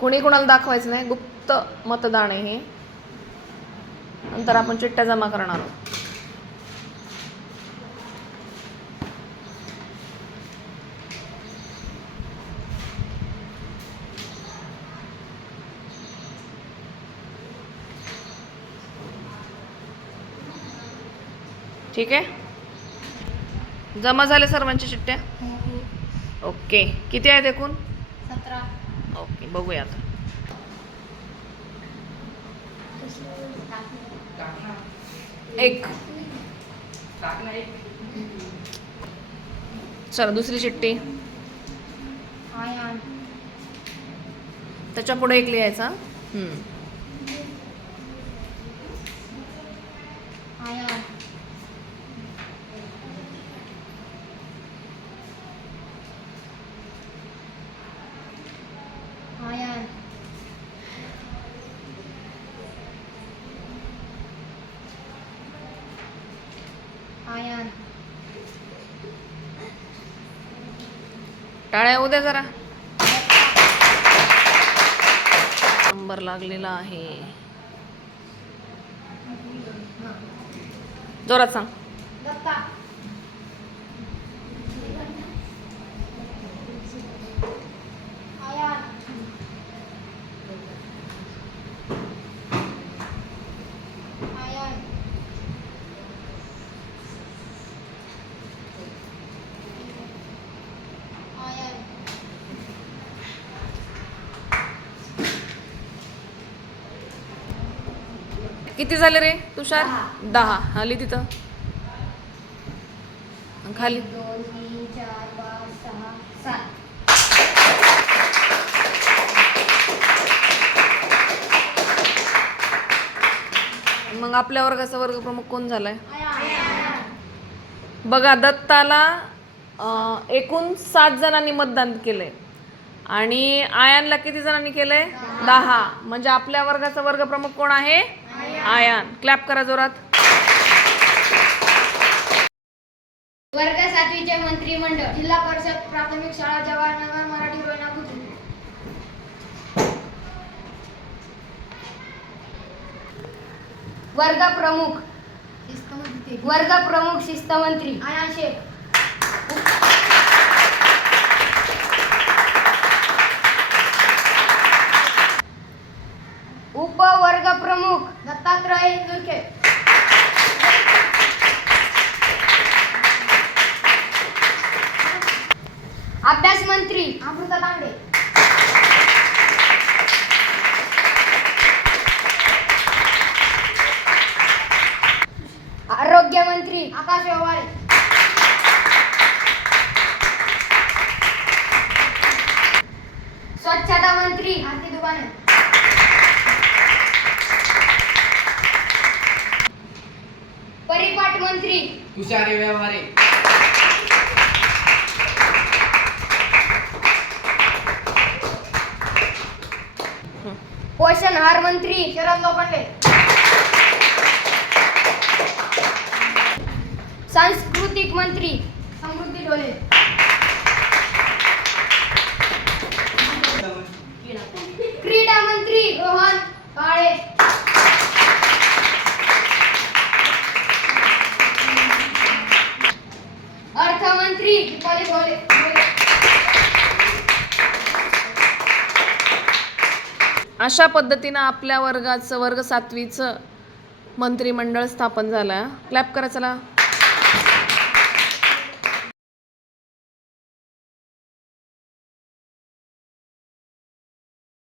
कोणी कोणाला दाखवायचं नाही. गुप्त मतदान आहे हे. नंतर आपण चिठ्ठ्या जमा करणार आहोत. ठीक आहे? जमा झाले सर्वांच्या चिठ्ठ्या? ओके. किती आहेत एकूण? सतरा. ओके बघूया आता एक. चला दुसरी चिठ्ठी आयान त्याच्या पुढे एक लिहायचा हम्म. आयान आयान आयान टाळ्या उद्या जरा. नंबर लागलेला आहे. जोरात सांग दत्ता आयान आयान आयान किती झाले रे तुषार? दहा. आली तिथं. खाली. मग आपल्या वर्गाचा वर्ग प्रमुख कोण झालाय? बघा दत्ताला एकूण सात जणांनी मतदान केलंय. आणि आयानला किती जणांनी केलंय? दहा. म्हणजे आपल्या वर्गाचा वर्ग प्रमुख कोण आहे? आयान क्लॅप करा जोरात. वर्ग सातवीचे मंत्रिमंडळ जिल्हा परिषद प्राथमिक शाळा जवाहरनगर मराठी रोयना बुद्रुक. वर्ग प्रमुख वर्ग प्रमुख शिस्तमंत्री. आयान शेख उपवर्ग प्रमुख दत्तात्रय इंदुरके अभ्यास मंत्री. अमृता तांबे आरोग्य मंत्री आकाश व्यवहारे स्वच्छता मंत्री आरती दुबाने परिपाठ मंत्री तुषारी व्यवहारे. पोषण हार मंत्री शरद लोखंडे. सांस्कृतिक मंत्री समृद्धी ढोले. अशा पद्धतीनं आपल्या वर्गाचं वर्ग सातवीचं मंत्रिमंडळ स्थापन झालं. क्लॅप करा चला.